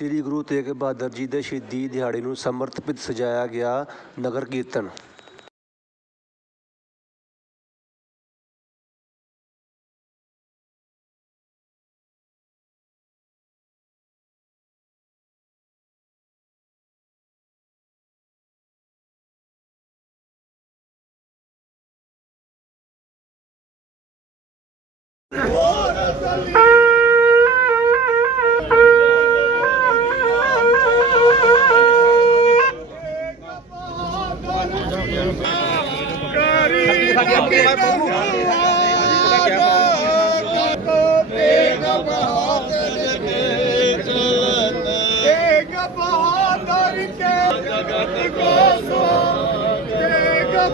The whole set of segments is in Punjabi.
ਸ੍ਰੀ ਗੁਰੂ ਤੇਗ ਬਹਾਦਰ ਜੀ ਦੇ ਸ਼ਹੀਦੀ ਦਿਹਾੜੇ ਨੂੰ ਸਮਰਪਿਤ ਸਜਾਇਆ ਗਿਆ ਨਗਰ ਕੀਰਤਨ। Oh, that's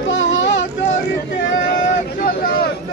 बहादुर के चलत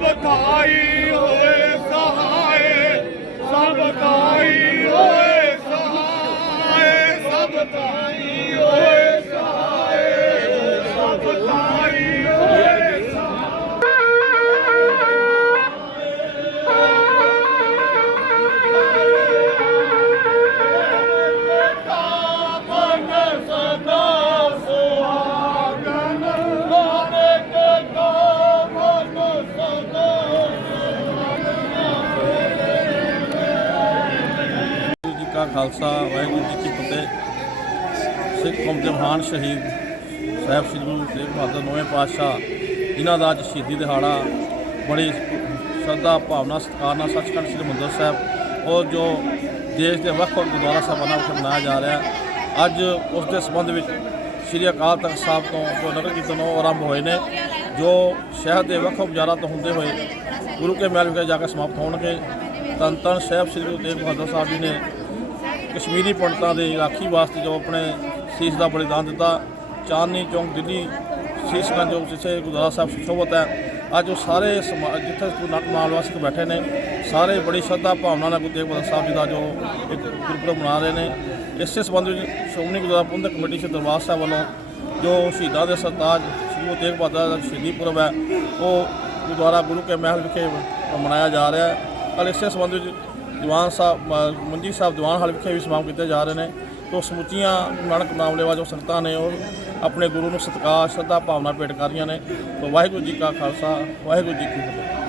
ਸਭ ਖਾਈ ਹੋਏ ਸਹਾਏ ਸਭ ਖਾਈ ਹੋਏ ਸਹਾਏ ਸਭ ਖਾਈ ਕਾ ਖਾਲਸਾ, ਵਾਹਿਗੁਰੂ ਜੀ ਕੀ ਫਤਿਹ। ਸਿੱਖ ਕੌਮ ਦੇ ਮਹਾਨ ਸ਼ਹੀਦ ਸਾਹਿਬ ਸ੍ਰੀ ਗੁਰੂ ਤੇਗ ਬਹਾਦਰ ਨੌਵੇਂ ਪਾਤਸ਼ਾਹ, ਜਿਨ੍ਹਾਂ ਦਾ ਅੱਜ ਸ਼ਹੀਦੀ ਦਿਹਾੜਾ ਬੜੀ ਸ਼ਰਧਾ, ਭਾਵਨਾ, ਸਤਿਕਾਰ ਨਾਲ ਸੱਚਖੰਡ ਸ੍ਰੀ ਹਰਿਮੰਦਰ ਸਾਹਿਬ ਔਰ ਜੋ ਦੇਸ਼ ਦੇ ਵੱਖ ਵੱਖ ਗੁਰਦੁਆਰਾ ਸਾਹਿਬਾਨਾਂ ਵਿੱਚ ਮਨਾਇਆ ਜਾ ਰਿਹਾ ਅੱਜ ਉਸ ਦੇ ਸੰਬੰਧ ਵਿੱਚ ਸ੍ਰੀ ਅਕਾਲ ਤਖਤ ਸਾਹਿਬ ਤੋਂ ਜੋ ਨਗਰ ਕੀਰਤਨ ਉਹ ਆਰੰਭ ਹੋਏ ਨੇ, ਜੋ ਸ਼ਹਿਰ ਦੇ ਵੱਖ ਵੱਖ ਬਾਜ਼ਾਰਾਂ ਤੋਂ ਹੁੰਦੇ ਹੋਏ ਗੁਰੂ ਕੇ ਮਹਿਲ ਵਿਖੇ ਜਾ ਕੇ ਸਮਾਪਤ ਹੋਣਗੇ। ਤਨ ਧੰਨ ਸਾਹਿਬ ਸ੍ਰੀ ਗੁਰੂ ਤੇਗ ਬਹਾਦਰ ਸਾਹਿਬ ਜੀ ਨੇ ਕਸ਼ਮੀਰੀ ਪੰਡਤਾਂ ਦੇ ਰਾਖੀ ਵਾਸਤੇ ਜੋ ਆਪਣੇ ਸੀਸ ਦਾ ਬਲੀਦਾਨ ਦਿੱਤਾ, ਚਾਂਦਨੀ ਚੌਂਕ, ਦਿੱਲੀ ਸੀਸਗੰਜ ਜੋ ਜਿੱਥੇ ਗੁਰਦੁਆਰਾ ਸਾਹਿਬ ਸੁਸ਼ੋਭਤ ਹੈ, ਅੱਜ ਉਹ ਸਾਰੇ ਸਮਾ- ਜਿੱਥੇ ਗੁਰੂ ਨਾਨਕ ਵਾਸਤੇ ਬੈਠੇ ਨੇ, ਸਾਰੇ ਬੜੀ ਸ਼ਰਧਾ ਭਾਵਨਾ ਨਾਲ ਗੁਰੂ ਤੇਗ ਬਹਾਦਰ ਸਾਹਿਬ ਜੀ ਦਾ ਜੋ ਇੱਕ ਗੁਰਪੁਰਬ ਮਨਾ ਰਹੇ ਨੇ। ਇਸੇ ਸੰਬੰਧ ਵਿੱਚ ਸ਼੍ਰੋਮਣੀ ਗੁਰਦੁਆਰਾ ਪ੍ਰਬੰਧਕ ਕਮੇਟੀ ਸ਼੍ਰੀ ਦਰਬਾਰ ਸਾਹਿਬ ਵੱਲੋਂ ਜੋ ਸ਼ਹੀਦਾਂ ਦੇ ਸਰਤਾਜ ਸ੍ਰੀ ਗੁਰੂ ਤੇਗ ਬਹਾਦਰ ਦਾ ਸ਼ਹੀਦੀ ਪੁਰਬ ਹੈ, ਉਹ ਗੁਰਦੁਆਰਾ ਗੁਰੂ ਕੇ ਮਹਿਲ ਵਿਖੇ ਮਨਾਇਆ ਜਾ ਰਿਹਾ ਹੈ। ਕੱਲ੍ਹ ਇਸੇ ਸੰਬੰਧ ਵਿੱਚ ਦੀਵਾਨ ਸਾਹਿਬ ਮ- ਮੰਜੀ ਸਾਹਿਬ ਦੀਵਾਨ ਹਾਲ ਵਿਖੇ ਵੀ ਸਮਾਗਮ ਕੀਤੇ ਜਾ ਰਹੇ ਨੇ। ਤੋਂ ਸਮੁੱਚੀਆਂ ਨਾਨਕ ਨਾਮ ਲੈਵਾ ਜੋ ਸੰਗਤਾਂ ਨੇ, ਉਹ ਆਪਣੇ ਗੁਰੂ ਨੂੰ ਸਤਿਕਾਰ, ਸ਼ਰਧਾ, ਭਾਵਨਾ ਭੇਟ ਕਰ ਰਹੀਆਂ ਨੇ। ਵਾਹਿਗੁਰੂ ਜੀ ਕਾ ਖਾਲਸਾ, ਵਾਹਿਗੁਰੂ ਜੀ ਕੀ ਫਤਿਹ।